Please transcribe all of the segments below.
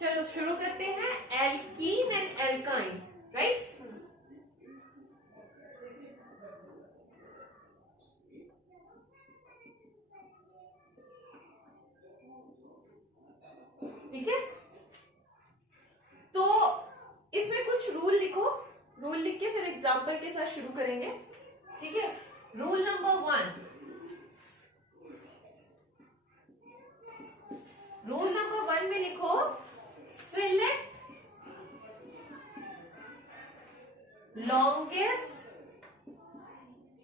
चलो शुरू करते हैं। Alkene and alkyne, right? ठीक है, तो इसमें कुछ रूल लिखो। रूल लिख के फिर एग्जांपल के साथ शुरू करेंगे। ठीक है, रूल नंबर 1। रूल नंबर 1 में लिखो, select longest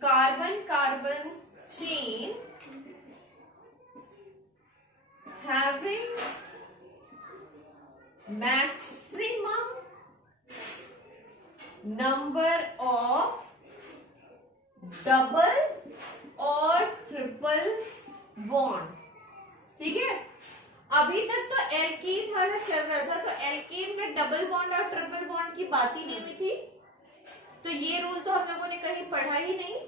carbon-carbon chain having maximum number of double और ट्रिपल बॉन्ड। ठीक है, अभी तक तो एल्कीन वाला चल रहा था, तो एल्कीन में डबल बॉन्ड और ट्रिपल बॉन्ड की बात ही नहीं हुई थी, तो ये रूल तो हम लोगों ने कहीं पढ़ा ही नहीं।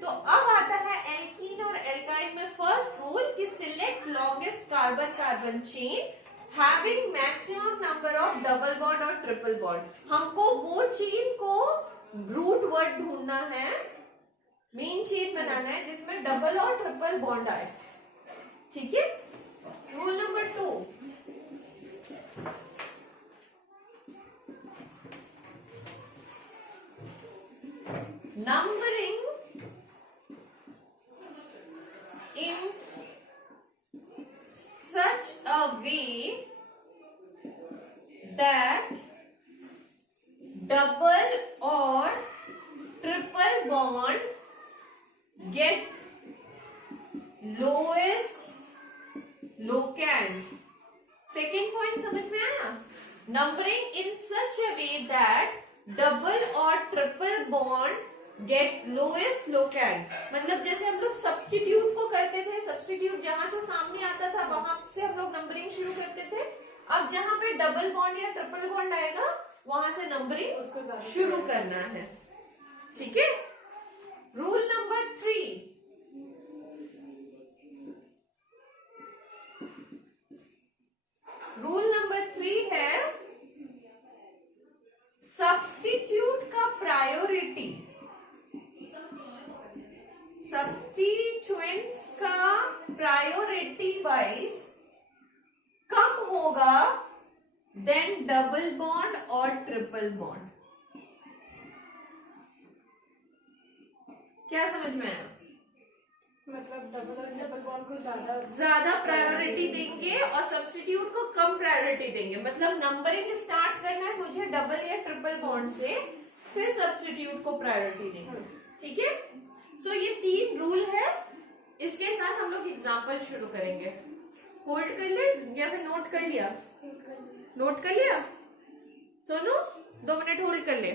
तो अब आता है एल्कीन और एल्काइन में फर्स्ट रूल कि select longest carbon carbon chain having maximum number of double bond और ट्रिपल बॉन्ड। हमको वो चेन को रूट वर्ड ढूंढना है, मेन चेन बनाना है जिसमें डबल और ट्रिपल बॉन्ड आए। ठीक है, rule number 2, numbering in such a way that double or triple bond get lowest locant। Second point समझ में आया? Numbering in such a way that double और triple bond get lowest locant. मतलब जैसे हम लोग सब्स्टिट्यूट को करते थे, सब्स्टिट्यूट जहां से सामने आता था वहां से हम लोग नंबरिंग शुरू करते थे। अब जहां पे डबल बॉन्ड या ट्रिपल बॉन्ड आएगा वहां से नंबरिंग शुरू करना है। ठीक है, रूल नंबर 3, रूल नंबर 3 है सब्स्टिट्यूट का प्रायोरिटी, सब्स्टिट्यूएंट्स का प्रायोरिटी वाइज कम होगा देन डबल बॉन्ड और ट्रिपल बॉन्ड। क्या समझ में आया? मतलब डबल और ट्रिपल बॉन्ड को ज्यादा प्रायोरिटी देंगे और सब्स्टिट्यूट को कम प्रायोरिटी देंगे। मतलब नंबरिंग स्टार्ट करना है मुझे डबल या ट्रिपल बॉन्ड से, फिर सब्स्टिट्यूट को प्रायोरिटी देंगे। ठीक है, सो ये 3 रूल है। इसके साथ हम लोग एग्जांपल शुरू करेंगे। होल्ड कर ले या फिर नोट कर लिया? नोट कर लिया? सोनू 2 मिनट होल्ड कर ले।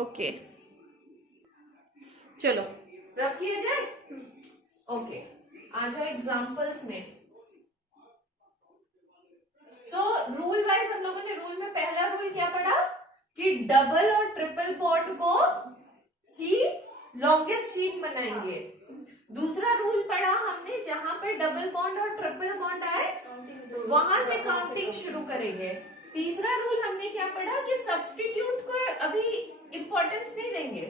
ओके, चलो रब किया जाए। ओके, आ जाओ एग्जाम्पल्स में। सो रूल वाइज हम लोगों ने रूल में पहला रूल क्या पढ़ा कि डबल और ट्रिपल बॉन्ड को ही लॉन्गेस्ट चेन बनाएंगे। दूसरा रूल पढ़ा हमने जहां पे डबल बॉन्ड और ट्रिपल बॉन्ड आए वहां से काउंटिंग शुरू करेंगे। तीसरा रूल हमने क्या पढ़ा कि सब्स्टिट्यूट को अभी इंपॉर्टेंस नहीं देंगे,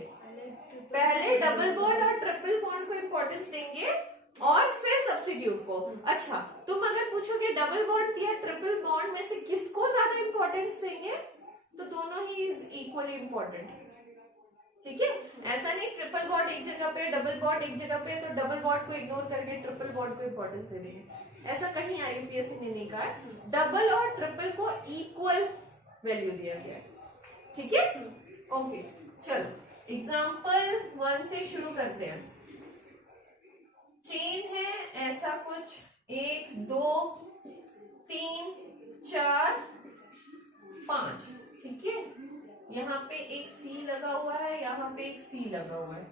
पहले डबल बॉन्ड और ट्रिपल बॉन्ड को इंपॉर्टेंस देंगे और फिर सब्स्टिट्यूट को। अच्छा, तुम अगर पूछोगे डबल बॉन्ड या ट्रिपल बॉन्ड में से किसको ज्यादा इंपॉर्टेंस देंगे, तो दोनों ही इज इक्वली इंपॉर्टेंट। ठीक है, ऐसा नहीं ट्रिपल बॉन्ड एक जगह पे डबल बॉन्ड एक जगह पे तो डबल बॉन्ड को इग्नोर करके ट्रिपल बॉन्ड को इंपॉर्टेंस दे देंगे। ऐसा कहीं यूपीएससी ने नहीं कहा। डबल और ट्रिपल को इक्वल वैल्यू दिया गया है। ठीक है, ओके, चलो एग्जाम्पल 1 से शुरू करते हैं। चेन है ऐसा कुछ 1 2 3 4 5। ठीक है, यहाँ पे एक सी लगा हुआ है, यहाँ पे एक सी लगा हुआ है।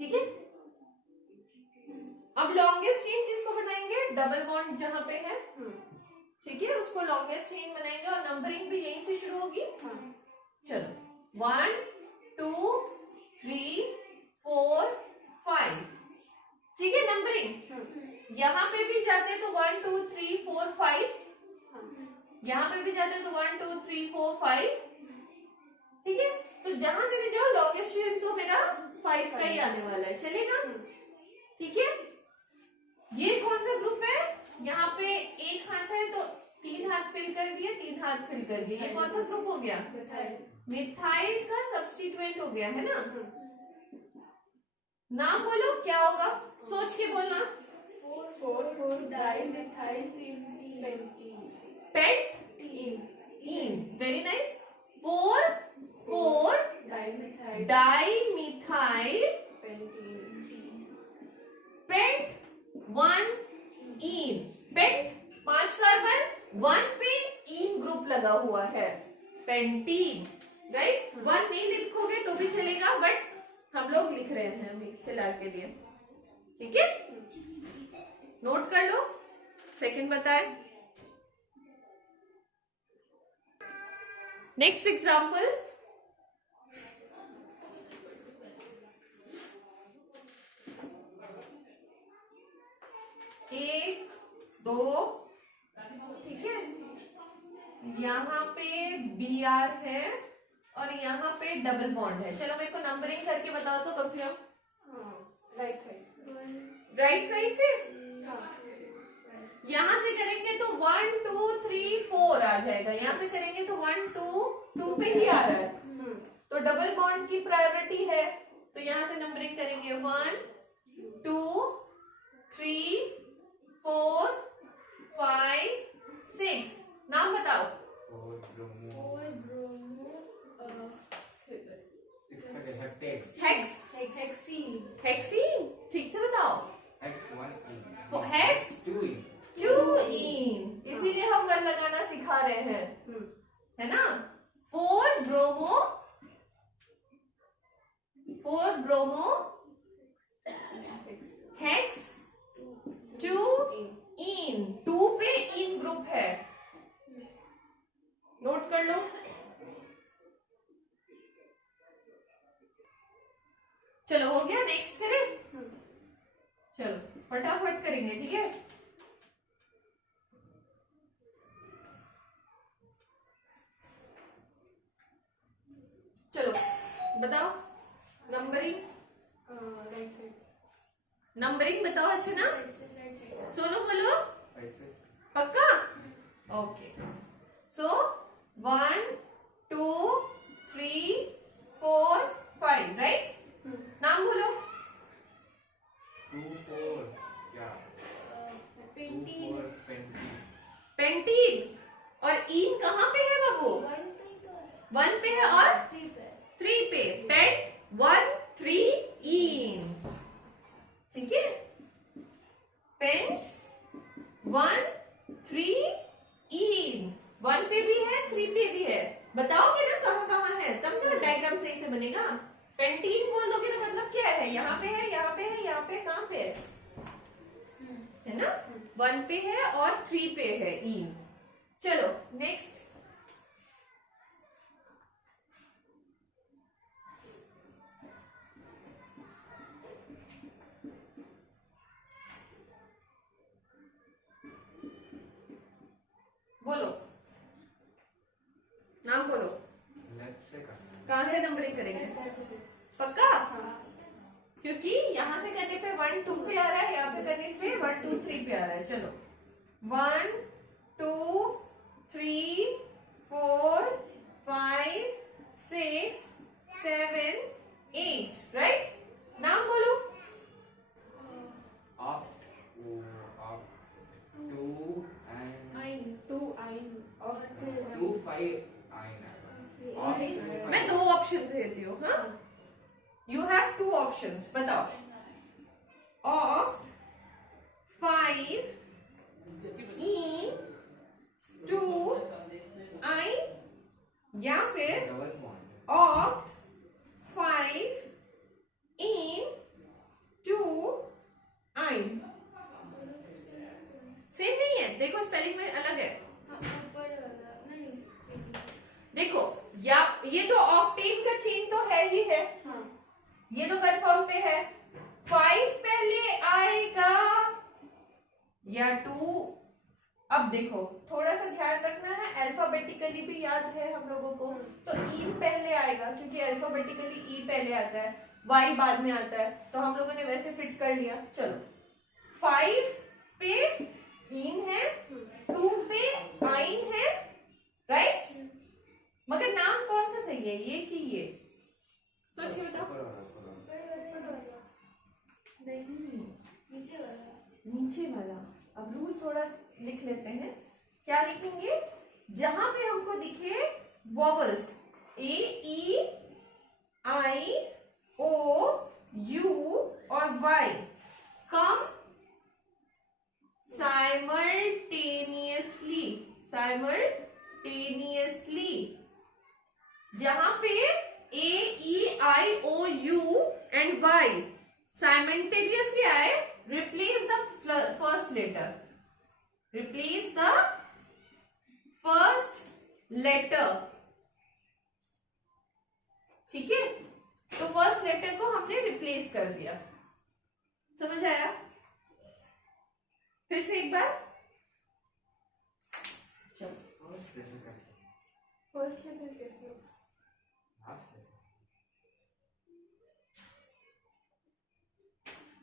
ठीक है, अब लॉन्गेस्ट चेन किसको बनाएंगे? डबल बॉन्ड जहां पे है, ठीक है, उसको लॉन्गेस्ट चेन बनाएंगे और नंबरिंग भी यहीं से शुरू होगी। चलो 1 2 3 4 5। ठीक है, नंबरिंग यहाँ पे भी जाते हैं तो 1 2 3 4 5। यहाँ पे भी जाते हैं तो 1 2 3 4 5, ठीक है। तो जहां से भी जाओ लॉन्गेस्ट चेन तो मेरा 5 का ही आने वाला है, चलेगा, ठीक है। ये कौन सा ग्रुप है, यहाँ पे एक हाथ है तो 3 हाथ फिल कर दिए, 3 हाथ फिल कर दिए, ये कौन सा ग्रुप हो गया, मिथाइल का सब्स्टिट्यूएंट हो गया, है ना। नाम बोलो क्या होगा, सोच के बोलना। 4 dimethyl pentene, very nice. 4 dimethyl pent 1 ene, pent 5 carbon 1 पे इन ग्रुप लगा हुआ है, पेंटीन, राइट। 1 नहीं लिखोगे तो भी चलेगा, बट हम लोग लिख रहे हैं अभी फिलहाल के लिए, ठीक है। नोट कर लो, सेकंड बताए। नेक्स्ट एग्जाम्पल, एक दो, ठीक है, यहाँ पे Br है और यहाँ पे डबल बॉन्ड है। चलो मेरे को नंबरिंग करके बताओ तो कम से कम राइट साइड से, यहाँ से करेंगे तो 1 2 3 4 आ जाएगा, यहाँ से करेंगे तो 1 2 पे ही आ रहा है, तो डबल बॉन्ड की प्रायोरिटी है, तो यहाँ से नंबरिंग करेंगे 1 2 3 4 5 6। नाम बताओ। हेक्सीन, ठीक से बताओ। हेक्स 2 इन, इसीलिए हम वन लगाना सिखा रहे हैं, है ना। 4 ब्रोमो हेक्स 2 इन, 2 पे इन ग्रुप है, नोट कर लो। चलो हो गया, नेक्स्ट करें, चलो फटाफट करेंगे, ठीक है। चलो बताओ नंबरिंग, नंबरिंग बताओ, अच्छा ना। सोनू बोलो, पक्का, ओके। सो 1 2 3 4 5, राइट। नाम बोलो। 2 4 क्या, पेंटीन, और इन कहाँ पे है बाबू, 1 पे है और 3 पे, पेंट 1 3 इन, ठीक है। पेंट 1 3 इन, 1 पे भी है 3 पे भी है, बताओगे ना कहाँ कहाँ है, तब ना डायग्राम सही से बनेगा। पेंटीन बोल दोगे तो मतलब क्या है, यहाँ पे है, यहाँ पे है, यहाँ पे, कहाँ पे है ना। 1 पे है और 3 पे है इन। चलो नेक्स्ट, बोलो, नाम बोलो। कहाँ से नंबरिंग करेंगे, पक्का, क्योंकि यहाँ से करने पे 1 2 पे आ रहा है, यहाँ पे करने पे 1 2 3 पे आ रहा है। चलो 1 2 3 4 5 6 7 8, राइट। नाम बोलो। 2 5 मैं 2 ऑप्शन देती हूँ, हाँ, यू हैव 2 ऑप्शंस, बताओ। ऑफ 5 इन 2 आई, या फिर ऑफ 5 इन 2 आई। सेम नहीं है, देखो स्पेलिंग में अलग है। देखो या ये तो ऑक्टेन का चेन तो है ही है, ये तो कंफर्म पे है। 5 पहले आएगा या 2 अब देखो थोड़ा सा ध्यान रखना है, अल्फाबेटिकली भी याद है हम लोगों को, तो ई पहले आएगा क्योंकि अल्फाबेटिकली ई पहले आता है, वाई बाद में आता है, तो हम लोगों ने वैसे फिट कर लिया। चलो 5 पे इन है, 2 पे आइन है, राइट, मगर नाम कौन सा सही है, ये कि ये? सोचिए बताओ। नहीं, नीचे वाला। अब रूल थोड़ा लिख लेते हैं, क्या लिखेंगे? जहां पे हमको दिखे vowels A E I O U और वाई कम साइमल्टेनियसली, जहां पे A E I O U and Y simultaneously आए, replace the first letter, replace the first letter, ठीक है? तो फर्स्ट लेटर को हमने रिप्लेस कर दिया, समझ आया? फिर से एक बार, चलो फर्स्ट लेटर कैसे?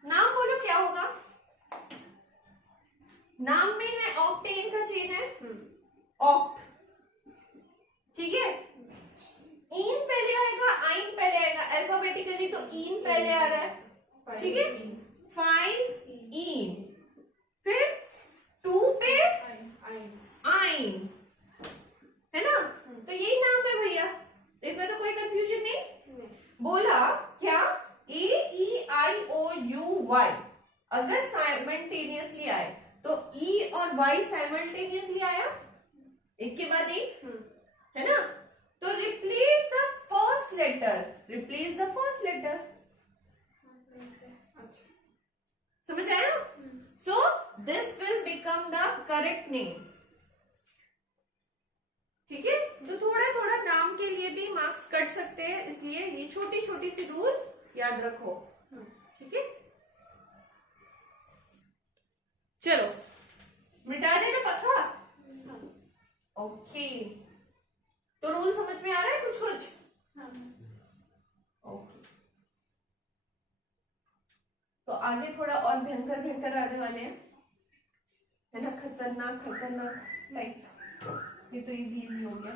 नाम बोलो क्या होगा? नाम में है ऑक्टेन का चेन है, ऑक्ट, ठीक है? इन पहले आएगा, आइन पहले आएगा, अल्फाबेटिकली तो इन पहले आ रहा है, ठीक है? 5 इन, फिर 2 पे आइन, है ना? तो यही नाम है भैया, इसमें तो कोई कंफ्यूजन नहीं। बोला क्या? ए E I O you Y अगर साइमल्टेनियसली आए तो ई और वाई साइमल्टेनियसली आया, एक के बाद एक, है ना? तो replace the first letter, replace the first letter, समझ आया? So this will become the correct name, ठीक है? तो थोड़ा थोड़ा नाम के लिए भी मार्क्स कट सकते हैं, इसलिए ये छोटी छोटी सी रूल याद रखो, ठीक है? चलो मिटा देना पक्का? ओके, तो रूल समझ में आ रहा है कुछ कुछ? ओके, तो आगे थोड़ा और भयंकर भयंकर आने वाले हैं, है ना? खतरनाक खतरनाक, लाइक ये तो इजी हो गया,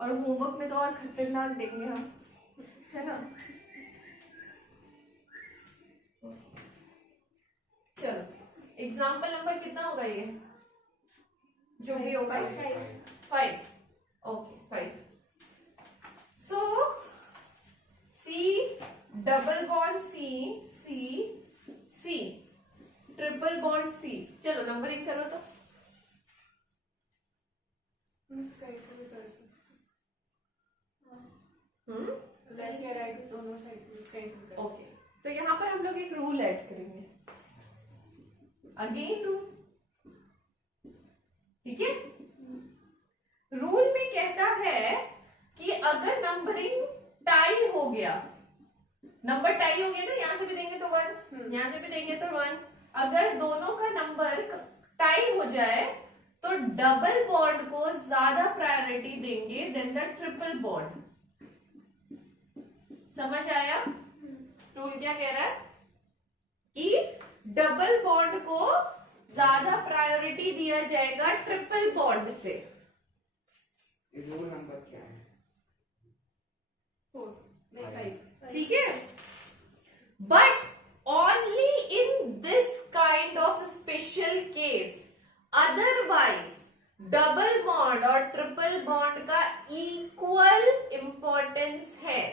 और होमवर्क में तो और खतरनाक देंगे हम, है ना? चलो एग्जाम्पल नंबर कितना होगा ये, जो भी होगा? 5, ओके 5। सो सी डबल बॉन्ड सी, सी सी ट्रिपल बॉन्ड सी, चलो नंबरिंग करो तो। ओके, तो यहाँ पर हम लोग एक रूल ऐड करेंगे, अगेन रूल, ठीक है? रूल में कहता है कि अगर नंबरिंग टाई हो गया, नंबर टाई हो गया ना, यहां से भी देंगे तो 1, यहां से भी देंगे तो 1, अगर दोनों का नंबर टाई हो जाए तो डबल बॉन्ड को ज्यादा प्रायोरिटी देंगे देन द ट्रिपल बॉन्ड, समझ आया? रूल क्या कह रहा है कि डबल बॉन्ड को ज्यादा प्रायोरिटी दिया जाएगा ट्रिपल बॉन्ड से। रूल नंबर क्या है? 4, ठीक है? But only in this kind of special case, otherwise double bond और ट्रिपल बॉन्ड का इक्वल इंपॉर्टेंस है।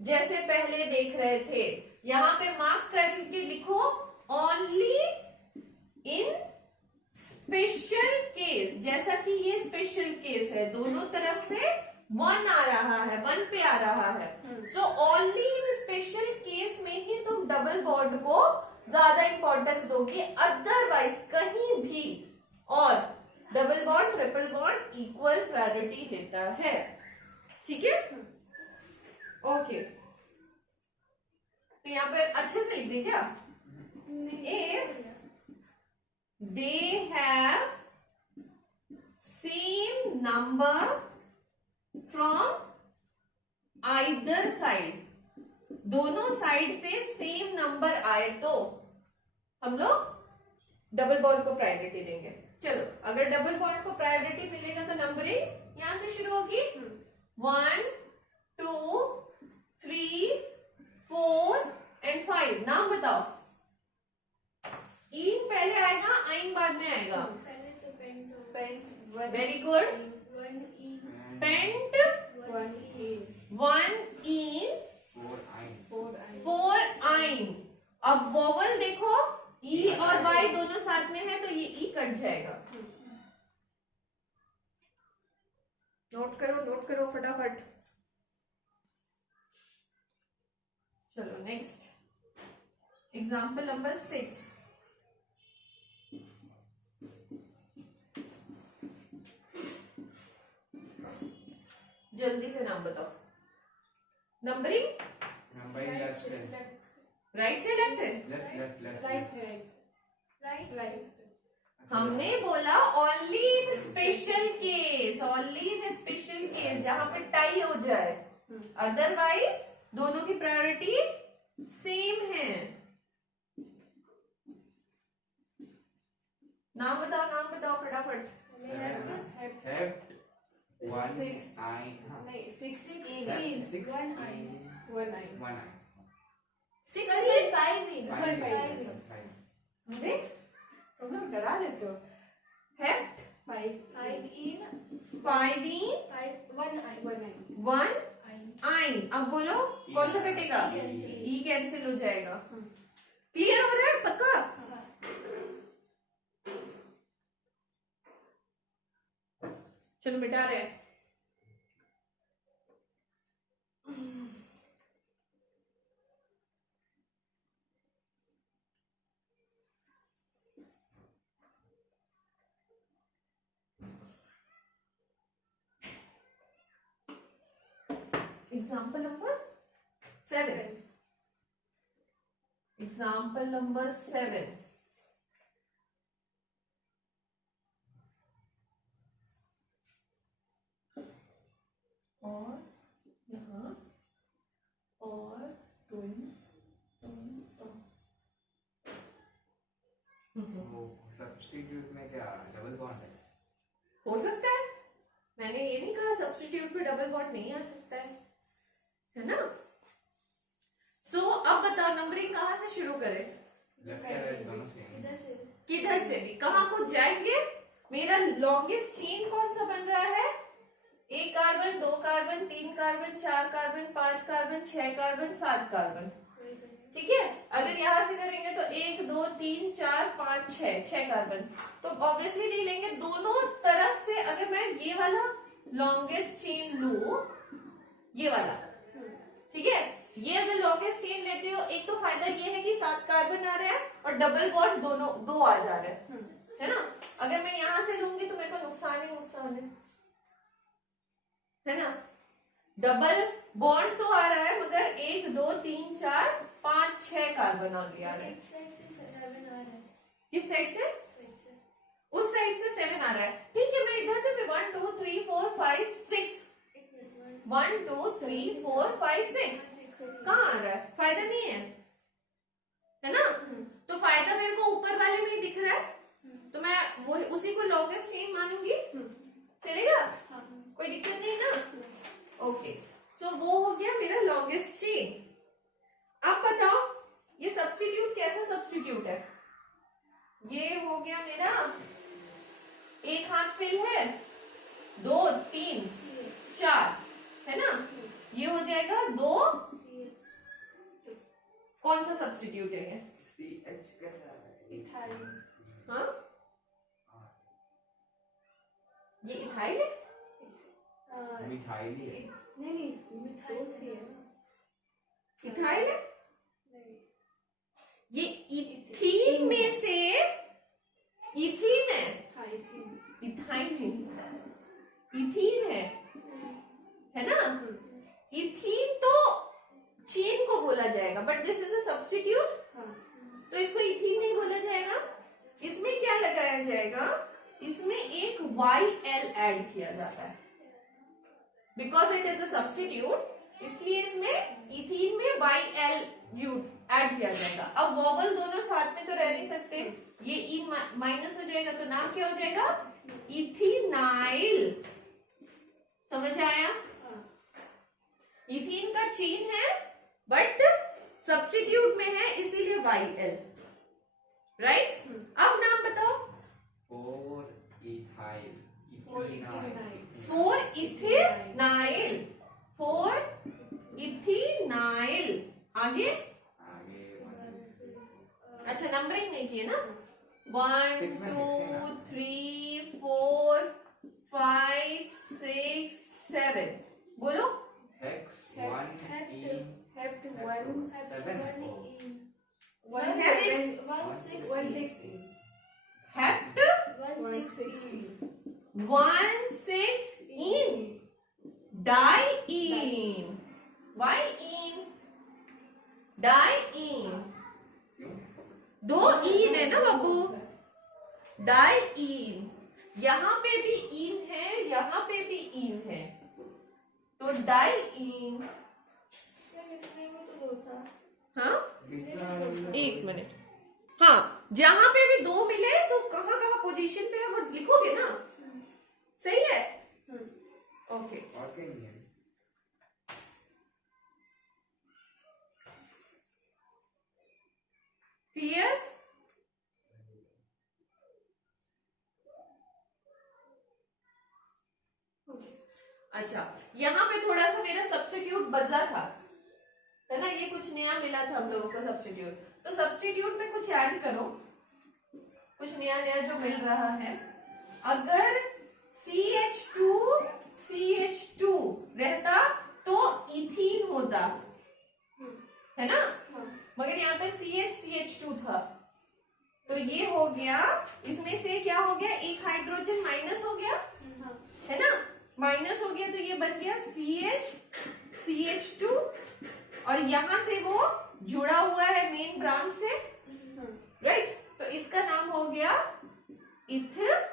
जैसे पहले देख रहे थे, यहां पे मार्क करके लिखो, ओनली इन स्पेशल केस, जैसा कि ये स्पेशल केस है, दोनों तरफ से 1 आ रहा है, 1 पे आ रहा है, so only in special case में ही तुम डबल बॉन्ड को ज्यादा इंपॉर्टेंस दोगे, अदरवाइज कहीं भी और double bond triple bond equal priority लेता है, ठीक है? ओके, तो यहाँ पर अच्छे से लिख दें क्या? if they have same number from either side, दोनों साइड से सेम नंबर आए तो हम लोग डबल बॉन्ड को प्रायोरिटी देंगे। चलो, अगर डबल बॉन्ड को प्रायोरिटी मिलेगा तो नंबरिंग यहां से शुरू होगी। 1 2 3 4 एंड 5। नाम बताओ। इन पहले आएगा, आइन बाद में आएगा। पहले तो पेंट। Very good. वन ई पेंट, वन ई 1 इन 4 आइन। अब वोवल देखो, ई और वाई दोनों साथ में है तो ये ई कट जाएगा। नोट करो फटाफट। चलो नेक्स्ट एग्जाम्पल नंबर 6। जल्दी से नाम बताओ। नंबरिंग लेफ्ट से राइट से लेफ्ट से? राइट। हमने बोला only in special case, only in special case जहां पे टाई हो जाए, अदरवाइज दोनों की प्रायोरिटी सेम है। नाम बताओ फटाफट। अरे तुम लोग डरा देते हो। हेफ्ट 5 इन 1 आइन। अब बोलो कौन सा कटेगा? ई कैंसिल हो जाएगा। क्लियर हो रहा है? पक्का? चलो मिटा रहे हैं। Example number 7. Example number 7. और यहाँ और सब्स्टिट्यूट में क्या डबल बॉन्ड है? हो सकता है, मैंने ये नहीं कहा सब्स्टिट्यूट पे डबल बॉन्ड नहीं आ सकता है ना? सो अब बताओ नंबरिंग कहाँ से शुरू करें? लेफ्ट से राइट दोनों सेम। किधर से भी? कहाँ को जाएंगे? मेरा लॉन्गेस्ट चेन कौन सा बन रहा है? 1 carbon, 2 carbon, 3 carbon, 4 carbon, 5 carbon, 6 carbon, 7 carbon. ठीक है, अगर यहाँ से करेंगे तो 1 2 3 4 5 6 कार्बन, तो ऑब्वियसली नहीं लेंगे। दोनों तरफ से अगर मैं ये वाला लॉन्गेस्ट चेन लू, ये वाला, ठीक है, ये अगर लॉन्गेस्ट चेन लेते हो, एक तो फायदा ये है कि 7 कार्बन आ रहा है और डबल बॉन्ड दोनों 2 आ जा रहा है ना? अगर मैं यहां से लूंगी तो मेरे को नुकसान ही नुकसान है ना? डबल बॉन्ड तो आ रहा है मगर 1 2 3 4 5 6 कार्बन ऑनली आ रहा है। किस साइड से? उस साइड से 7 आ रहा है। ठीक है, मैं इधर से भी 1 2 3 4 5 6 1 2 3 4 5 6 कहाँ आ रहा है? फायदा नहीं है ना? तो फायदा मेरे को ऊपर वाले में ही दिख रहा है, तो मैं वो उसी को लॉन्गेस्ट चेन मानूंगी। चलेगा? कोई दिक्कत नहीं ना? ओके, सो वो हो गया मेरा लॉन्गेस्ट चेन। अब बताओ ये सब्स्टिट्यूट कैसा सब्स्टिट्यूट है? ये हो गया मेरा 1 हाथ फिल है, 2 3 4 है ना? ये हो जाएगा 2। कौन सा सब्स्टिट्यूट है ये? CH कैसा है? हाँ, ये इथाइल है? मिथाइल है। इथाइल है? ये इथीन में से इथीन है, इथाइल नहीं, इथीन है ना? इथीन तो चेन को बोला जाएगा, but this is a substitute, तो इसको इथीन बनाया जाएगा, इसमें एक YL ऐड किया जाता है, because it is a substitute, इसलिए इसमें इथीन में YL ऐड किया जाएगा। अब वॉवल दोनों साथ में तो रह नहीं सकते, ये ई माइनस हो जाएगा तो नाम क्या हो जाएगा, इथिनाइल। समझ आया? इथीन का चेन है बट सब्स्टिट्यूट में है, इसीलिए YL, राइट? अब नाम बताओ। 4-ethyl. 4-इथिनाइल, 4-इथिनाइल। आगे? आगे अच्छा, नंबरिंग नहीं किए ना? 1 Six में 2 six है ना? 3 4 5 6 7, बोलो। hex Hept 1-e. Hept 1 Seven. 1 Six. 1 hept 1-6-ene, diene, yne, diene, क्यों? 2 ईन है ना बाबू, डाइईन। यहाँ पे भी ईन है, यहाँ पे भी ईन है, तो डाइईन। हाँ, एक मिनट। हाँ, जहां पे भी 2 मिले तो कहाँ कहाँ पोजीशन पे है वो लिखोगे ना, सही है? ओके, और क्या नहीं है? क्लियर? अच्छा, यहाँ पे थोड़ा सा मेरा सब्स्टिट्यूट बदला था, है ना? ये कुछ नया मिला था हम लोगों को सब्स्टिट्यूट, तो सब्स्टिट्यूट में कुछ ऐड करो, कुछ नया नया जो मिल रहा है। अगर CH2 रहता तो इथीन होता, है ना? मगर यहाँ पे CH2 था, तो ये हो गया, इसमें से क्या हो गया, एक हाइड्रोजन माइनस हो गया, है ना? माइनस हो गया तो ये बन गया CH2, और यहां से वो जुड़ा हुआ है मेन ब्रांच से, राइट? तो इसका नाम हो गया इथनाइल,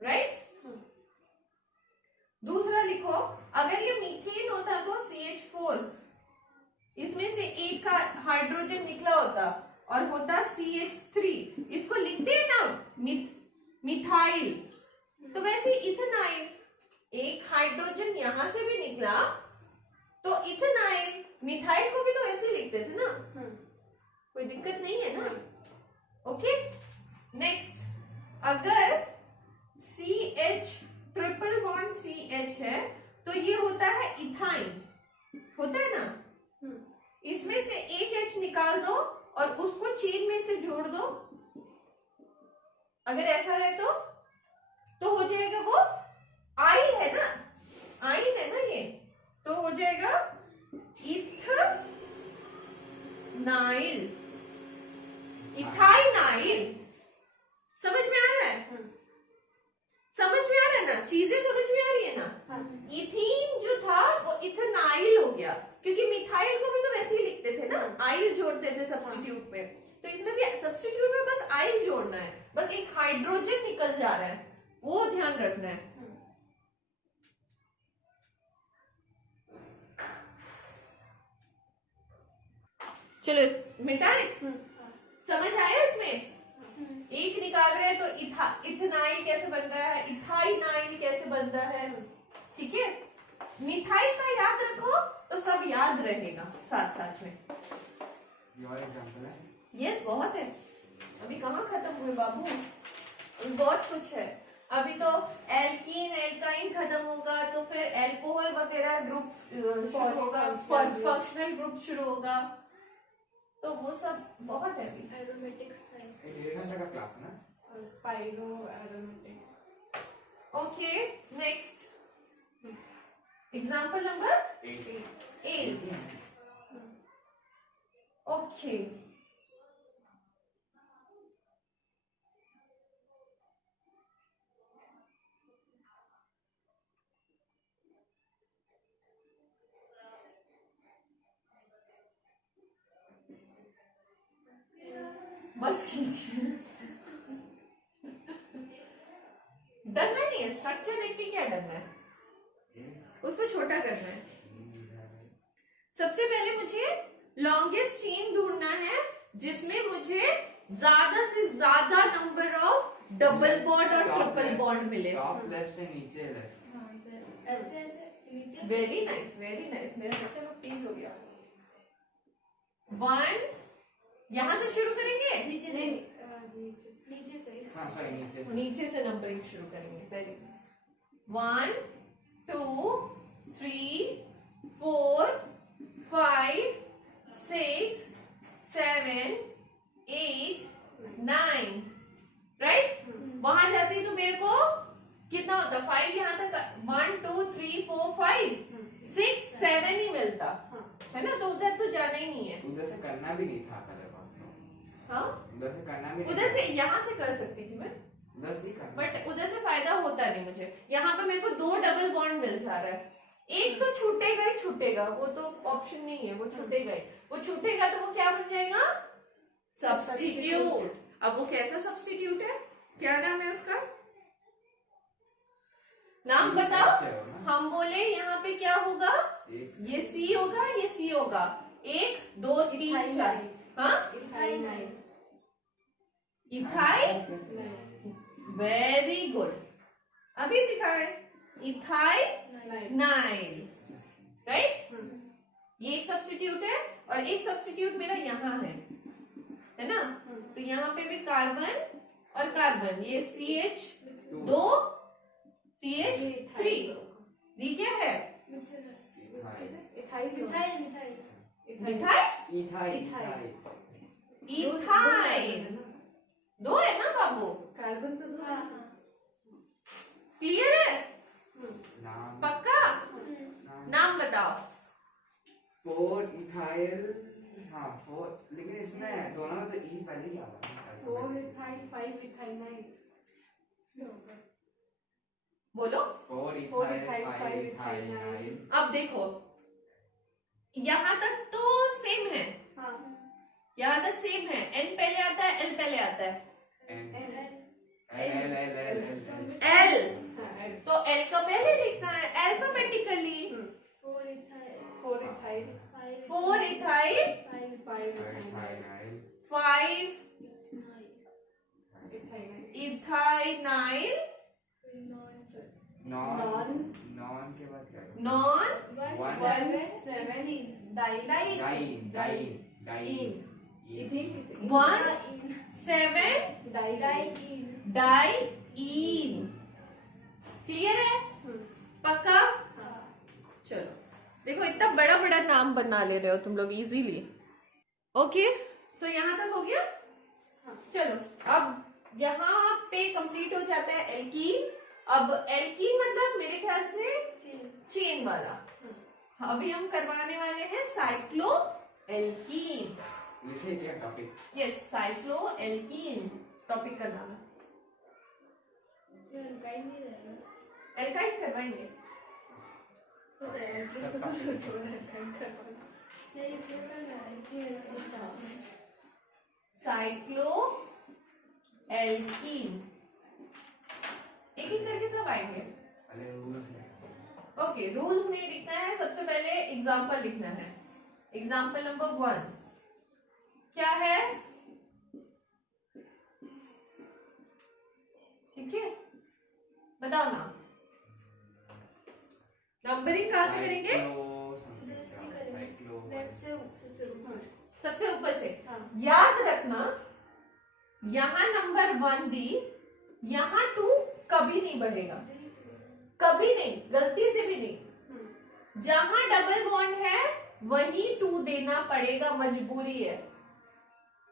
राइट? दूसरा लिखो, अगर ये मीथेन होता तो CH4, इसमें से एक का हाइड्रोजन निकला होता और होता CH3, इसको लिखते हैं ना मिथाइल, तो वैसे इथेनाइल, एक हाइड्रोजन यहां से भी निकला तो इथेनाइल, मिथाइल को भी तो ऐसे ही लिखते थे ना, कोई दिक्कत नहीं है ना? ओके, नेक्स्ट, अगर CH ट्रिपल बॉन्ड CH है तो ये होता है इथाइन, होता है ना? इसमें से एक H निकाल दो और उसको चेन में से जोड़ दो, अगर ऐसा रहे तो हो जाएगा वो आइल, है ना? आइल है ना ये, तो हो जाएगा इथनाइल, इथाइनाइल। समझ में आ रहा है? समझ में आ रहा है ना? चीजें समझ में आ रही है ना? इथीन जो था वो इथनाइल हो गया, क्योंकि मिथाइल को भी तो वैसे ही लिखते थे ना, आइल जोड़ते थे सब्स्टिट्यूट में, तो इसमें भी सब्स्टिट्यूट में बस आइल जोड़ना है, बस एक हाइड्रोजन निकल जा रहा है, वो ध्यान रखना है। चलो मिटाएं, समझ आया? इसमें एक निकाल रहे हैं तो इथनाइल कैसे बन रहा है, इथाइनाइल कैसे बन रहा है, ठीक है? मिथाइल का याद रखो तो सब याद रहेगा साथ साथ में। ये वाला एग्जांपल है? यस, बहुत है, अभी कहाँ खत्म हुए बाबू, अभी बहुत कुछ है। अभी तो एल्कीन एल्काइन खत्म होगा तो फिर एल्कोहल वगैरह ग्रुप शुरू होगा, फंक्शनल ग्रुप शुरू होगा, तो वो सब बहुत है अभी। एरोमेटिक्स था, ये 1.5 घंटे का क्लास है ना? Spiro aromatics. Okay, next example number 8। Okay, बस कीजिए। डरना नहीं है, स्ट्रक्चर देख के क्या डरना है, उसको छोटा करना है। सबसे पहले मुझे लॉन्गेस्ट चेन ढूंढना है जिसमें मुझे ज्यादा से ज्यादा नंबर ऑफ डबल बॉन्ड और ट्रिपल बॉन्ड मिले। टॉप लेफ्ट से नीचे लेफ्ट। हाँ, ऐसे ऐसे नीचे। Very nice, very nice. मेरा बच्चा लोग तेज हो गया। 1 यहां से शुरू करेंगे, नीचे से नीचे से हाँ सॉरी नीचे से। नीचे से नंबरिंग शुरू करेंगे। Very 1 2 3 4 5 6 7 8 9 right. वहां जाती तो मेरे को कितना होता, 5 यहाँ तक 1 2 3 4 5 6 7 ही मिलता है ना, तो उधर तो जाना ही नहीं है। उधर से करना भी नहीं था पहले बात तो। हाँ उधर से करना भी नहीं उधर था। से यहाँ से कर सकती थी मैं, उधर से ही करना। बट उधर से फायदा होता नहीं मुझे। यहाँ पे मेरे को 2 डबल बॉन्ड मिल जा रहा है, एक तो छूटेगा ही छूटेगा, वो तो ऑप्शन नहीं है, वो छूटेगा ही। वो छूटेगा तो वो क्या बन जाएगा, सब्स्टिट्यूट। अब वो कैसा सब्स्टिट्यूट है, क्या नाम है उसका, नाम बताओ। हम बोले यहाँ पे क्या होगा, ये सी होगा, ये सी होगा, 1 2 3 4। हाँ इथाइल, वेरी गुड, अभी सिखाए। Ethyl Nile, right. ये एक सब्स्टिट्यूट है और एक सब्स्टिट्यूट मेरा यहाँ है ना। तो यहाँ पे भी कार्बन और कार्बन, ये CH 2 CH 3, ये क्या है, इथाइल मिथाइल, इथाइल 2 है ना बाबू, कार्बन तो दो। क्लियर है, नाम पक्का। नाम बताओ। 4 इथाइल। हाँ 4, लेकिन इसमें दोनों में तो ई पहले ही आ रहा है। 4 इथाइल 5 इथाइल 9। बोलो। 4 4 इथाइल इथाइल 5 5 इथाइल इथाइल 9। अब देखो यहाँ तक तो सेम है, हाँ यहाँ तक सेम है। N पहले आता है, L पहले आता है, L तो L का पहले लिखना है अल्फाबेटिकली। 4 इथाइल 4 इथाइल 5 इथाइनाइल, नॉन के बाद क्या है? Non 1 7 diene. क्लियर है, पक्का। चलो देखो इतना बड़ा बड़ा नाम बना ले रहे हो तुम लोग इजीली। ओके सो यहाँ तक हो गया। चलो अब यहाँ पे कंप्लीट हो जाता है एल्कीन। अब एल्कीन मतलब मेरे ख्याल से चेन वाला। अभी हम करवाने वाले हैं साइक्लो एल्कीन। लिखे क्या topic? Yes cyclo alkene topic का नाम है। एल्काइन करवाएंगे। साइक्लो एल्कीन एक एक करके सब आएंगे। अरे रूल्स है। ओके रूल्स नहीं लिखना है, सबसे पहले एग्जाम्पल लिखना है। एग्जाम्पल नंबर 1 क्या है, ठीक है बताओ ना। नंबरिंग कहाँ से करेंगे? सबसे ऊपर से। याद रखना यहाँ नंबर 1 दी, यहाँ 2 कभी नहीं बढ़ेगा, कभी नहीं, गलती से भी नहीं। जहां डबल बॉन्ड है वही 2 देना पड़ेगा, मजबूरी है,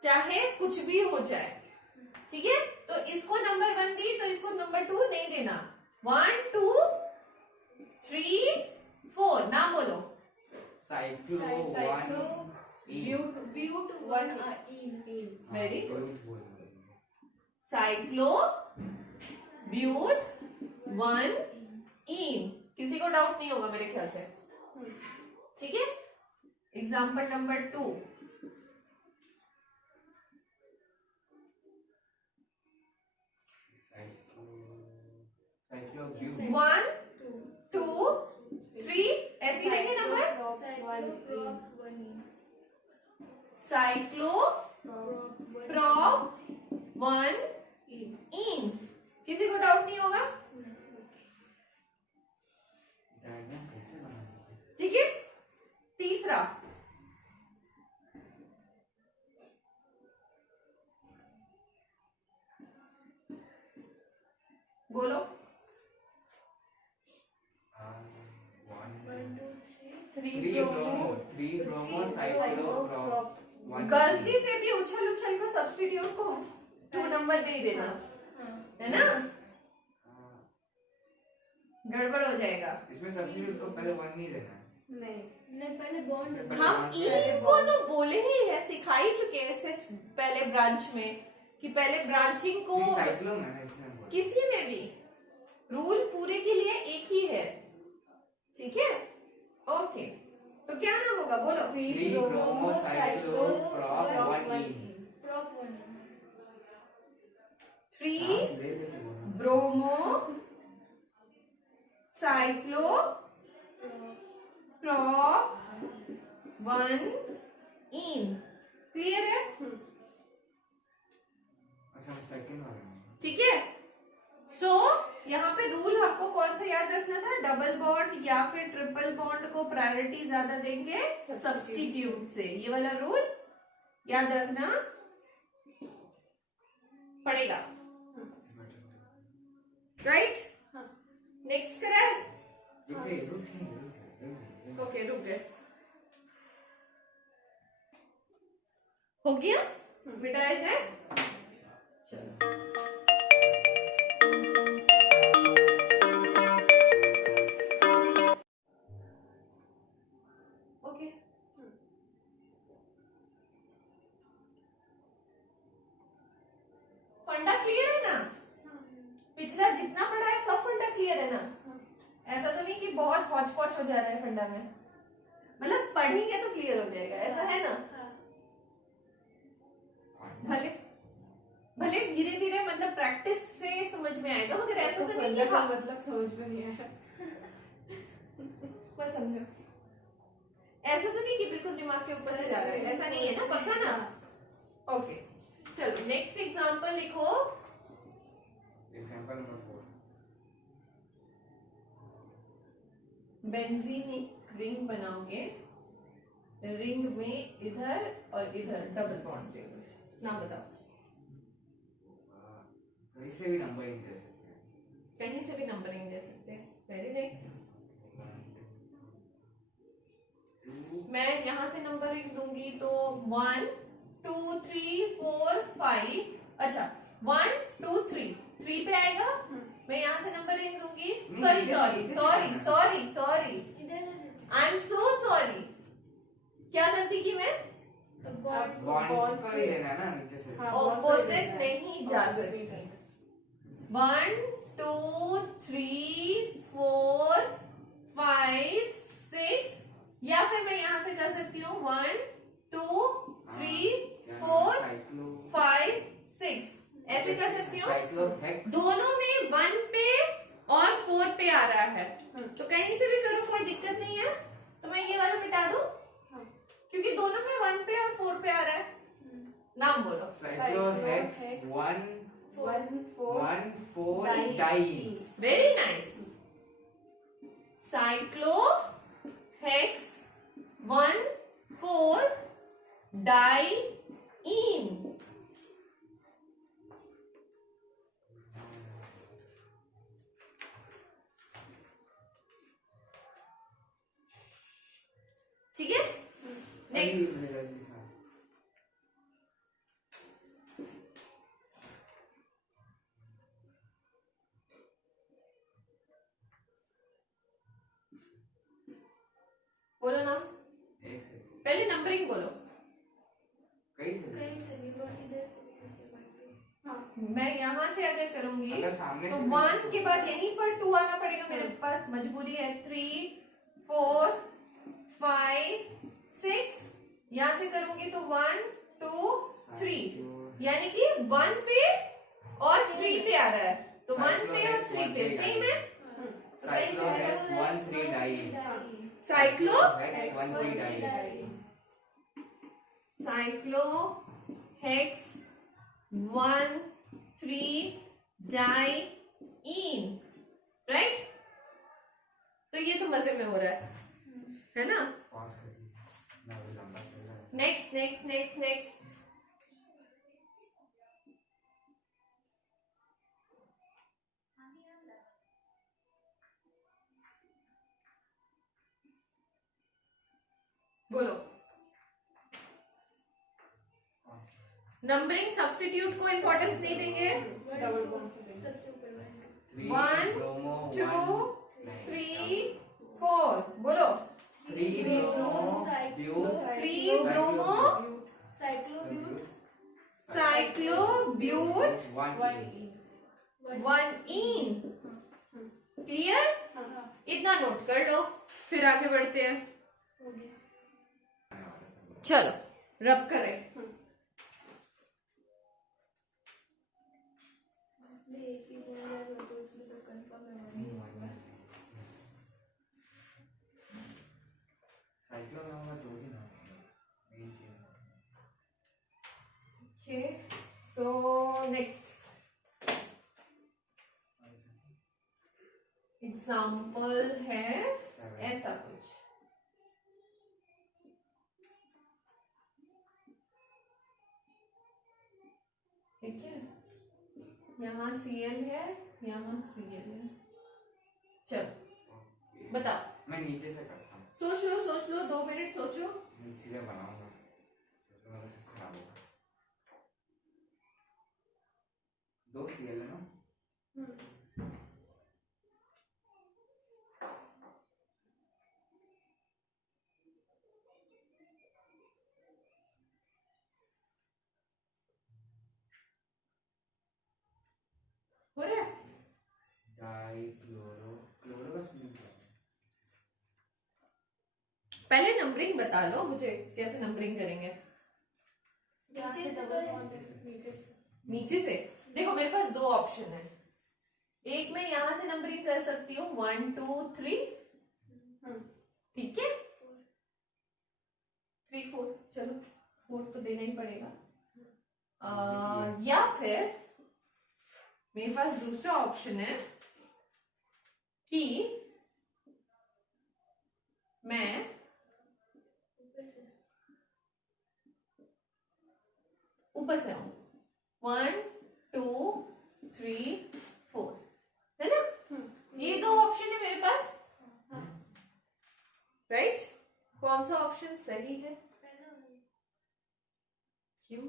चाहे कुछ भी हो जाए। ठीक है तो इसको नंबर 1 दी तो इसको नंबर 2 नहीं देना। 1 2 3 4 नाम बोलो। Cyclobut 1 very good. Cyclobut 1 ene. किसी को डाउट नहीं होगा मेरे ख्याल से, ठीक है। एग्जाम्पल नंबर 2 साइक्लोब्यूट 1 2 3 ऐसे लेंगे नंबर। साइक्लोप्रोप 1 इन। किसी को डाउट नहीं होगा? डायग्राम कैसे बनाना? ठीक है। तीसरा बोलो। 3 ब्रोमो साइक्लोप्रोप 1 गलती से भी उछल उछल को सब्स्टिट्यूट को 2 नंबर नहीं देना, है ना? गड़बड़ हो जाएगा। इसमें सब्स्टिट्यूट को पहले 1 नहीं देना है। नहीं पहले बॉन्ड हम ई को तो बोले ही है, सिखा ही चुके हैं इससे पहले ब्रांच में कि पहले ब्रांचिंग को साइक्लो में है इसमें बोला। किसी में भी रूल पूरे के लिए एक ही है, ठीक है? ओके, तो क्या नाम होगा बोलो? 3 ब्रोमो साइक्लोप्रोप 1 इन। 3 सांस ले लेके बोलो। ब्रोमो साइक्लोप्रोप 1 इन। क्लियर है? अच्छा सेकंड वाला में। ठीक है। सो यहाँ पे रूल आपको कौन सा याद रखना था? डबल बॉन्ड या फिर ट्रिपल बॉन्ड को प्रायोरिटी ज्यादा देंगे सब्स्टिट्यूट से। ये वाला रूल याद रखना पड़ेगा, राइट? नेक्स्ट कराए? रुक जाइए। ओके, रुक गए। हो गया? मिटाया जाए? चलो। ओके, फंडा क्लियर है ना? पिछला जितना पढ़ा है सब फंडा क्लियर है ना? ऐसा तो नहीं कि बहुत हौच पौच हो जा रहा है फंडा में, मतलब पढ़ेंगे तो क्लियर हो जाएगा, ऐसा है ना? भले भले धीरे धीरे मतलब प्रैक्टिस से समझ में आएगा, मगर ऐसा तो नहीं कि हाँ मतलब समझ में नहीं आया। मत समझो। ऐसा तो नहीं कि बिल्कुल दिमाग के ऊपर से जा रहा है, ऐसा नहीं है ना? पक्का ना? ओके, चलो नेक्स्ट एग्जांपल लिखो। Example number 4। बेंजीन रिंग बनाओगे, रिंग में इधर और इधर डबल बॉन्ड देंगे। नाम बताओ। कहीं से भी नंबरिंग दे सकते हैं। कहीं से भी नंबरिंग दे सकते हैं। Very nice. मैं यहाँ से नंबरिंग दूंगी तो 1 2 3 4 5। अच्छा 1 2 3 3 पे आएगा। मैं यहाँ से नंबरिंग दूंगी। Sorry sorry sorry sorry sorry, I am so sorry. क्या गलती की मैं? बॉन्ड का ही लेना है ना नीचे से। ऑपोजिट नहीं जा सकते। 1 2 3 4 5 6, या फिर मैं यहाँ से कर सकती हूँ 1 2 3 4 5 6, ऐसे कर सकती हूँ। दोनों में 1 पे और 4 पे आ रहा है, तो कहीं से भी करो कोई दिक्कत नहीं है। तो मैं ये वाला मिटा दूं क्योंकि दोनों में 1 पे और 4 पे आ रहा है। नाम बोलो। Cyclohex 1 4 diene. Very nice. Cyclohex 1 4 diene. ठीक है, नेक्स्ट। बोलो नाम। एक से पहले नंबरिंग बोलो। कहीं से मैं यहाँ से अगर करूंगी अगर सामने तो से 1 के बाद यहीं पर 2 आना पड़ेगा, मेरे पास मजबूरी है। 3 4 5 6, यहाँ से करूंगी तो 1 2 3, यानी कि 1 पे और 3 पे आ रहा है। तो 1 पे और 3 पे सेम है। तो कहीं से Cyclohexane 1,3-di. Cyclo Hex 1,3-di. Cyclo hex 1,3-diene, right. तो ये तो मजे में हो रहा है ना। Pause करिए, ना वो लंबा चल रहा है। नेक्स्ट नेक्स्ट नेक्स्ट नेक्स्ट, बोलो। नंबरिंग सब्स्टिट्यूट को इंपॉर्टेंस नहीं देंगे। डबल बॉन्ड सबसे ऊपर वाला 1 Bromo, 2 1, 3 4 बोलो। 3 bromo, bute, 3 bromo cyclobut cyclobut 1 1ene, clear. हाँ इतना नोट कर लो, फिर आगे बढ़ते हैं। हो गया। चलो रब करें। इसमें एक ही बॉन्ड है तो उसमें तो कंफर्म है वही होगा। साइक्लो में होगा 2 ही ना, मेन चीज। ओके, सो नेक्स्ट एग्जाम्पल है ऐसा कुछ। ठीक है, यहाँ Cl है, यहाँ Cl है। चलो बताओ। मैं नीचे से करता हूँ, सोच लो 2 मिनट सोचो। मैं सीधे बनाऊंगा, मेरा सब खराब होगा। 2 Cl है ना, हो रहा है। डाइक्लोरो, क्लोरो का स्पेलिंग क्या है? पहले नंबरिंग बता लो मुझे, कैसे नंबरिंग करेंगे। नीचे से डबल बॉन्ड नीचे से नीचे से देखो, मेरे पास 2 ऑप्शन है। एक मैं यहां से नंबरिंग कर सकती हूँ 1 2 3, ठीक है, 3 4, चलो 4 तो देना ही पड़ेगा। या फिर मेरे पास दूसरा ऑप्शन है कि मैं ऊपर से आऊं 1 2 3 4, है ना। ये 2 ऑप्शन है मेरे पास, राइट। कौन सा ऑप्शन सही है? क्यों?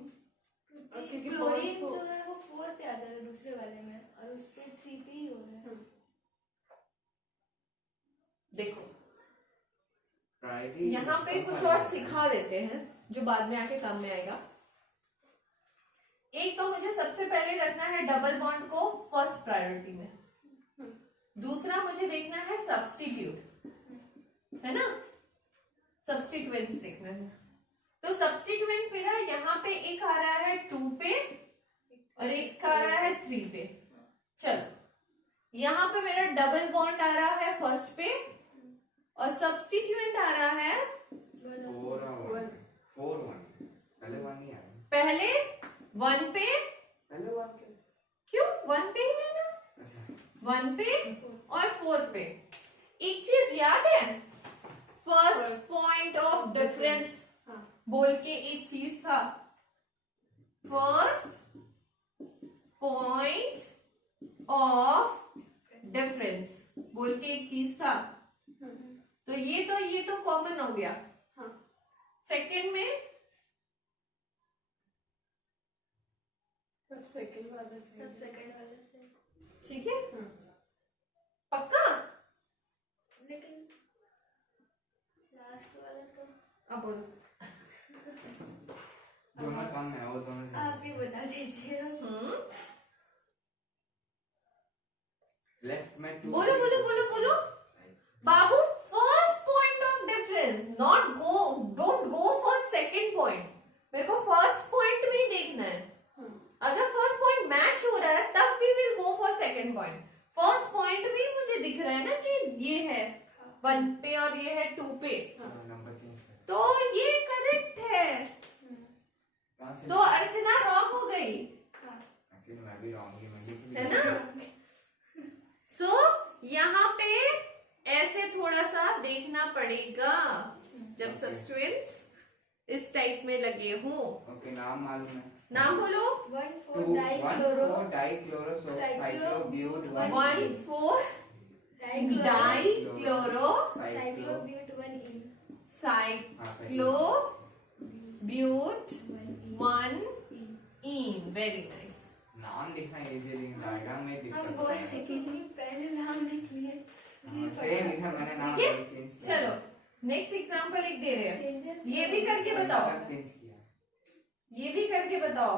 क्योंकि क्लोरीन जो है वो 4 पे आ जा रहा है दूसरे वाले में और उस पे 3 पे ही हो रहा है। देखो प्रायोरिटी यहाँ पे कुछ और सिखा देते हैं जो बाद में आके काम में आएगा। एक तो मुझे सबसे पहले रखना है डबल बॉन्ड को फर्स्ट प्रायोरिटी में, दूसरा मुझे देखना है सब्स्टिट्यूट, है ना, सब्स्टिट्यूएंट्स देखना है। तो सब्स्टिट्यूएंट मेरा यहाँ पे एक आ रहा है 2 पे और एक आ रहा है 3 पे। चलो यहाँ पे मेरा डबल बॉन्ड आ रहा है फर्स्ट पे और सब्स्टिट्यूएंट आ रहा है 4 1 4 1, पहले 1 नहीं आया, पहले 1 पे। पहले 1 क्यों 1 पे ही है ना, अच्छा 1 पे और 4 पे। एक चीज याद है, फर्स्ट पॉइंट ऑफ डिफरेंस बोल के एक चीज था, फर्स्ट पॉइंट ऑफ डिफरेंस बोल के एक चीज था। तो ये तो कॉमन हो गया। सेकंड में सब सेकंड वाला से ठीक है, पक्का। लेकिन लास्ट वाला तो अब बोलो। दोनों कम है, वो दोनों आप ही बता दीजिए। लेफ्ट में 2, बोलो बोलो बोलो बोलो बाबू, first point of difference, not don't go for second point. मेरे को फर्स्ट पॉइंट में ही देखना है। अगर फर्स्ट पॉइंट मैच हो रहा है तब we will go for second second point. First point भी मुझे दिख रहा है ना कि ये है 1 पे और ये है 2 पे, नंबर चेंज कर। तो ये करेक्ट है। कहाँ से? तो अर्चना रॉन्ग हो गई एक्चुअली मैं भी रॉन्ग ही मैं है ना। सो यहाँ पे ऐसे थोड़ा सा देखना पड़ेगा जब Okay. सब्स्टिट्यूएंट्स इस टाइप में लगे हों। ओके, नाम मालूम है। नाम बोलो। 1,4 dichloro 1,4 dichloro cyclobut 1,4 dichloro dichloro cyclobut 1 cyclobut 1 very nice. नाम लिखना इजी है लेकिन डायग्राम में दिक्कत हम बोल रहे कि पहले नाम लिख लिए सेम लिखा मैंने, नाम ठीक है, चेंज किया। चलो नेक्स्ट एग्जांपल एक दे रहे हैं, चेंजेस ये भी करके बताओ, सब चेंज किया। ये भी करके बताओ।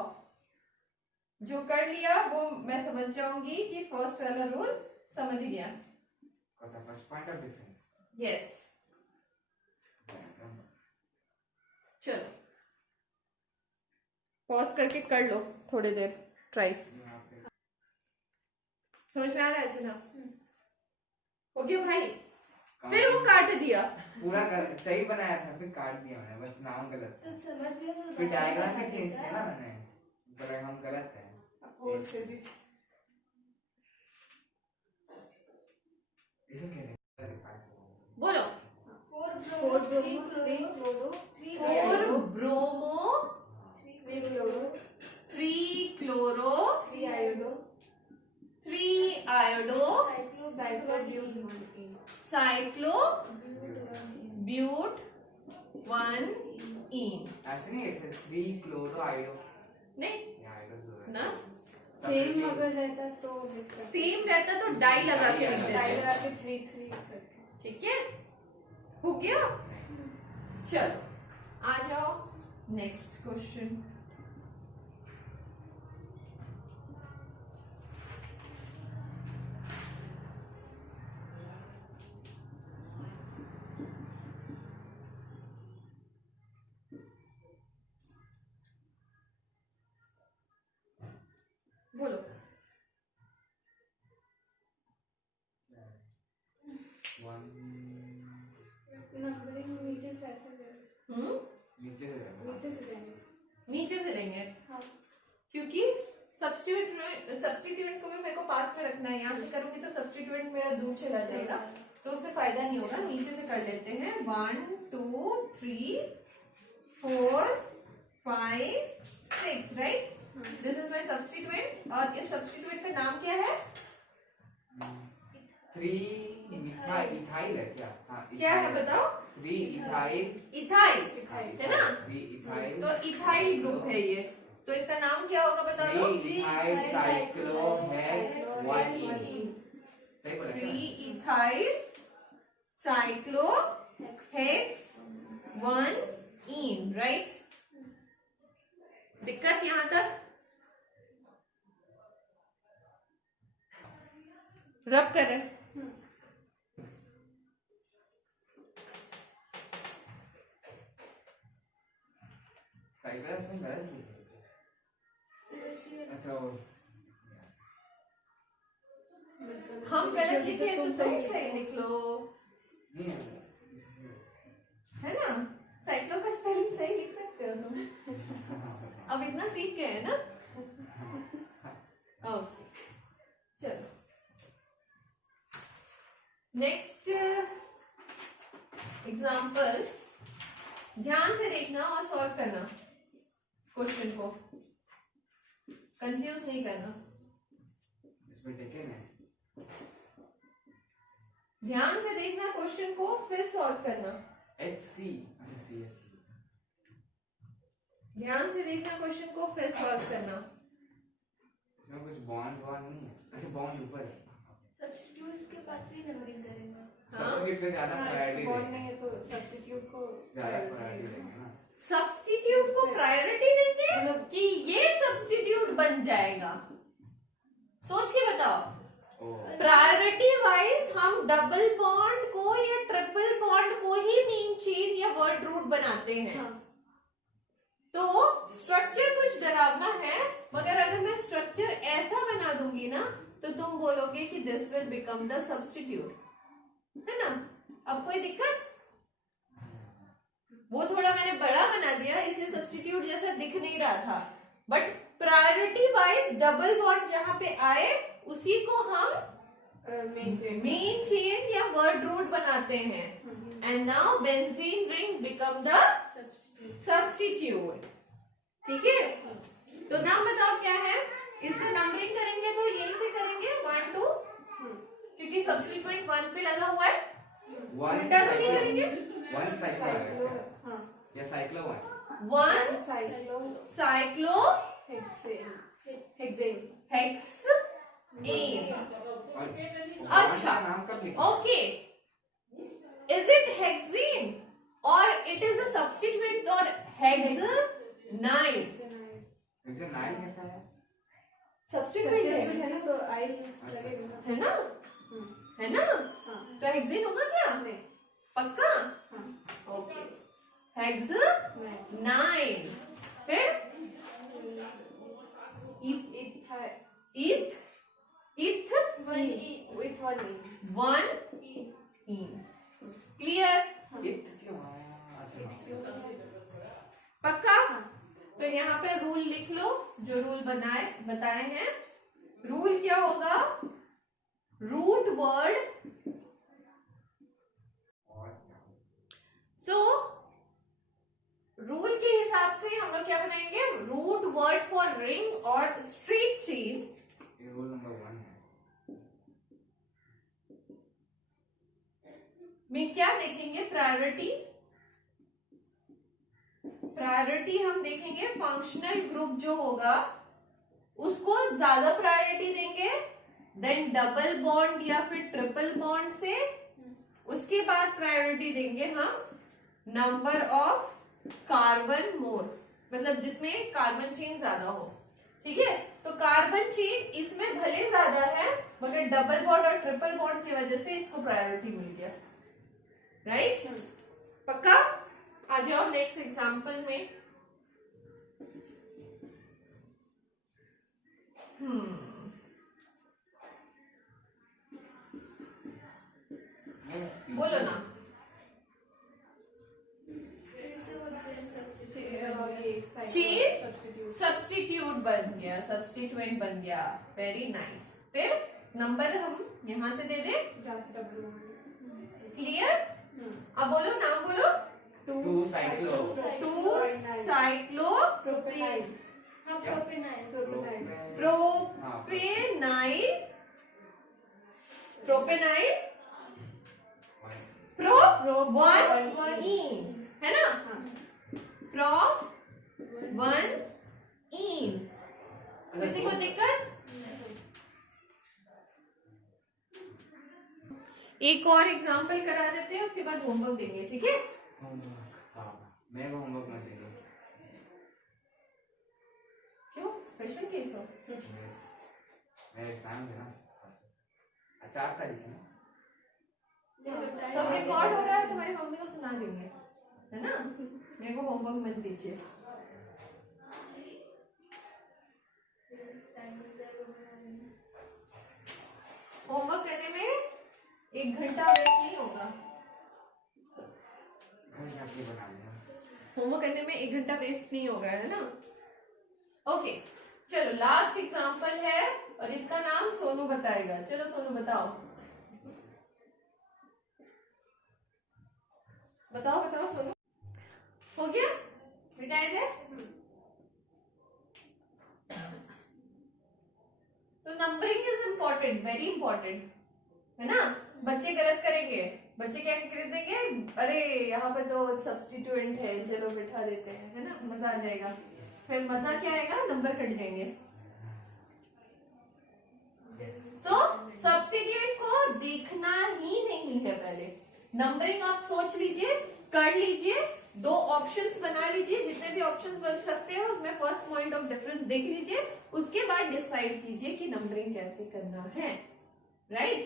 जो कर लिया वो मैं समझ जाऊंगी कि फर्स्ट वाला रूल समझ गया। अच्छा, first point of difference. Yes चलो पॉज करके कर लो थोड़ी देर ट्राई। यहाँ पे समझ में आ रहा है अच्छा? हो गया भाई? फिर वो काट दिया। पूरा सही बनाया था, फिर काट दिया मैंने, बस नाम गलत था। तो समझ गए तो फिर डायग्राम में चेंज किया ना मैंने, बोला हम गलत है। इसे कह रहे हैं बोलो। 4 bromo 3 4 bromo 3 chloro 3 chloro 3 iodo 3 iodo cyclobut 1 ene. ऐसे नहीं, ऐसे 3 क्लोरो आयोडो नहीं आयोडो ना, सेम अगर रहता तो सेम रहता तो डाई लगा के लिख डाई देते। लगा के 3 करके। ठीक है, हो गया। चलो आ जाओ नेक्स्ट क्वेश्चन। बोलो। नंबरिंग नीचे से ऐसे करें। नीचे से जाओ। नीचे से जाएंगे। नीचे से लेंगे हाँ क्योंकि सब्स्टिट्यूएंट को भी मेरे को पास में रखना है। यहाँ से करूंगी तो सब्स्टिट्यूएंट मेरा दूर चला जाएगा, तो उससे फायदा नहीं होगा। नीचे से कर लेते हैं। 1 2 3 4 5 6 right. This is my substituent और इस सब्स्टिट्यूएंट का नाम क्या है? 3 इथाइल है क्या? हाँ, क्या है बताओ? 3 इथाइल इथाइल है ना। 3 इथाइल तो इथाइल ग्रुप है ये, तो इसका नाम क्या होगा बता दो? 3 इथाइल साइक्लोहेक्स 1 इन। सही बोला 3 इथाइल साइक्लोहेक्स 1 इन राइट। दिक्कत यहां तक? रब कर रहे हैं। साइक्लोहेक्स में गलत लिखा है। अच्छा वो हम गलत लिखे तो तुम सही लिख लो, नहीं है, है ना। साइक्लो का स्पेलिंग सही लिख सकते हो तुम, अब इतना सीख गए हैं ना। ओके चलो नेक्स्ट एग्जाम्पल। ध्यान से देखना और सॉल्व करना क्वेश्चन को, कंफ्यूज नहीं करना। इसमें टेकन है। ध्यान से देखना क्वेश्चन को फिर सॉल्व करना। HC अच्छा CH ध्यान से देखना क्वेश्चन को फिर सॉल्व करना। इसमें कुछ बॉन्ड नहीं है। अच्छा बॉन्ड ऊपर है। सब्स्टिट्यूट के बाद से ही नंबरिंग करेंगे। सब्स्टिट्यूट को ज्यादा प्रायोरिटी बॉन्ड नहीं देंगे। है तो सब्स्टिट्यूट को ज्यादा प्रायोरिटी देंगे ना। सब्स्टिट्यूट को प्रायोरिटी देंगे कि ये सब्स्टिट्यूट बन जाएगा? सोच के बताओ। प्रायोरिटी वाइज हम डबल बॉन्ड को या ट्रिपल बॉन्ड को ही मीन चेन या वर्ड रूट बनाते हैं। हाँ। तो स्ट्रक्चर कुछ डरावना है, मगर अगर मैं स्ट्रक्चर ऐसा बना दूंगी ना तो तुम बोलोगे कि this will become the substitute, है ना। अब कोई दिक्कत? वो थोड़ा मैंने बड़ा बना दिया इसलिए सब्स्टिट्यूट जैसा दिख नहीं रहा था, but priority wise double bond जहां पे आए उसी को हम मेन चेन या वर्ड रूट बनाते हैं। And now benzene ring become the substitute. ठीक है, तो नाम बताओ क्या है। इसका नंबरिंग करेंगे तो यही से करेंगे 1 2, क्योंकि सब्स्टिट्यूएंट 1 पे लगा हुआ है, उल्टा तो नहीं करेंगे। 1 साइक्लो या साइक्लो 1 साइक्लो हेक्सेन। अच्छा, नाम कब लिखा? ओके, इज इट हेक्सेन और इट इज अ सब्स्टिट्यूएंट और हेक्सेनाइड? हेक्सेनाइड कैसा है? सब्स्टिट्यूएंट है ना, तो आई अच्छा। है ना, है ना। तो हेक्सेन होगा क्या? पक्का? ओके, हेक्सेनाइड। फिर इथ 1 क्लियर? इट क्यों आया? अच्छा, पक्का? तो यहाँ पे रूल लिख लो जो रूल बताए हैं। रूल क्या होगा? Root word. सो रूल के हिसाब से हम लोग क्या बनाएंगे? रूट वर्ड फॉर रिंग और स्ट्रीट चीज। ये रूल नंबर 1 है। में क्या देखेंगे? प्रायोरिटी हम देखेंगे। फंक्शनल ग्रुप जो होगा उसको ज्यादा प्रायोरिटी देंगे देन डबल बॉन्ड या फिर ट्रिपल बॉन्ड से। उसके बाद प्रायोरिटी देंगे हम नंबर ऑफ कार्बन मोर, मतलब जिसमें कार्बन चेन ज्यादा हो। ठीक है, तो कार्बन चेन इसमें भले ज्यादा है मगर डबल बॉन्ड और ट्रिपल बॉन्ड की वजह से इसको प्रायोरिटी मिल गया। राइट? पक्का? आ जाओ नेक्स्ट एग्जांपल में। बोलो ना। चेन सब्स्टिट्यूट बन गया, सब्स्टिट्यूएंट बन गया। Very nice. फिर नंबर हम यहां से दे दें। क्लियर? अब बोलो, नाम बोलो। 2 साइक्लो 2 साइक्लो प्रोपेनाइल प्रोपेनाइल प्रो 1 इन, है ना। Pro 1 ene. किसी को दिक्कत? एक और एग्जांपल करा देते हैं, उसके बाद होमवर्क देंगे। ठीक है? मैं वो होमवर्क मत देंगे। क्यों? स्पेशल केस हो? मेरा एग्जाम है ना, 4 तारीख है ना। सब रिकॉर्ड हो रहा है, तुम्हारी मम्मी को सुना देंगे, है ना। मेरे को होमवर्क मत दीजिए। होमवर्क करने में 1 घंटा वेस्ट नहीं होगा। होमवर्क करने में 1 घंटा वेस्ट नहीं होगा, है ना। ओके, चलो लास्ट एग्जांपल है और इसका नाम सोनू बताएगा। चलो सोनू बताओ, बताओ बताओ सोनू। हो गया? मिटाई जाए? तो numbering is important, very important, है ना। बच्चे गलत करेंगे, बच्चे क्या कर देंगे? अरे यहाँ पे तो सब्स्टिट्यूएंट है, चलो बिठा देते हैं, है ना, मजा आ जाएगा। फिर मजा क्या आएगा? नंबर कट जाएंगे। सो सब्स्टिट्यूएंट को देखना ही नहीं है। पहले नंबरिंग आप सोच लीजिए, कर लीजिए, 2 ऑप्शंस बना लीजिए, जितने भी ऑप्शंस बन सकते हैं उसमें फर्स्ट पॉइंट ऑफ डिफरेंस देख लीजिए, उसके बाद डिसाइड कीजिए कि नंबरिंग कैसे करना है। राइट?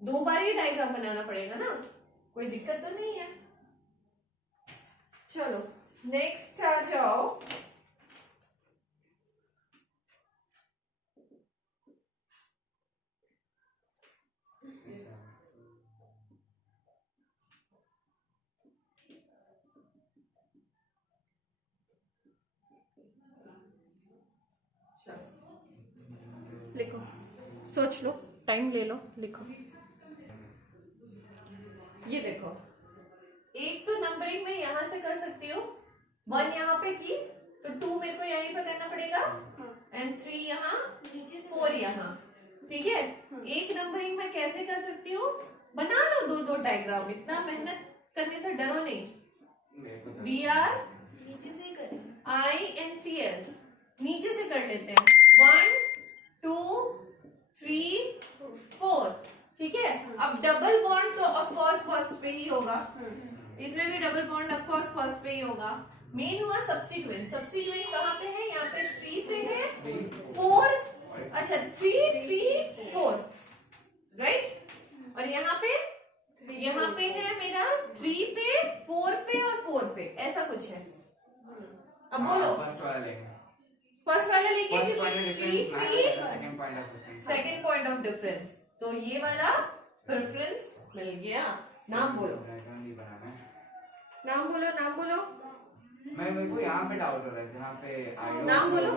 2 बार ही डायग्राम बनाना पड़ेगा ना, कोई दिक्कत तो नहीं है। चलो नेक्स्ट आ जाओ। लिखो, सोच लो, टाइम ले लो, लिखो। ये देखो, एक तो नंबरिंग में यहां से कर सकती हूँ, 1 यहाँ पे की तो 2 मेरे को यहीं पे करना पड़ेगा एंड 3 यहाँ, नीचे से 4 यहाँ, ठीक है। एक नंबरिंग में कैसे कर सकती हूँ, बना लो 2-2 डायग्राम, इतना मेहनत करने से डरो नहीं। BR नीचे से ही करेंगे। INCL नीचे से कर लेते हैं, 1 2 3 4, ठीक है। अब डबल बॉन्ड तो ऑफ कोर्स फर्स्ट पे ही होगा, इसमें भी double bond of course first पे ही होगा। मेन हुआ सब्स्टिट्यूएंट, सब्स्टिट्यूएंट कहाँ पे है, यहाँ पे 3 पे है, 4, अच्छा 3 3 4, राइट। और यहाँ पे है मेरा 3 पे, 4 पे और 4 पे, ऐसा कुछ है। अब बोलो, फर्स्ट वाला लेंगे, फर्स्ट वाला लेके, first point of difference match क्योंकि second point of difference, second point of difference, तो ये वाला प्रेफरेंस मिल गया। नाम बोलो, डायग्राम नहीं बनाना है। नाम बोलो, नाम बोलो, मेरे को यहाँ पे डाउट हो रहा है जहाँ पे नाम बोलो।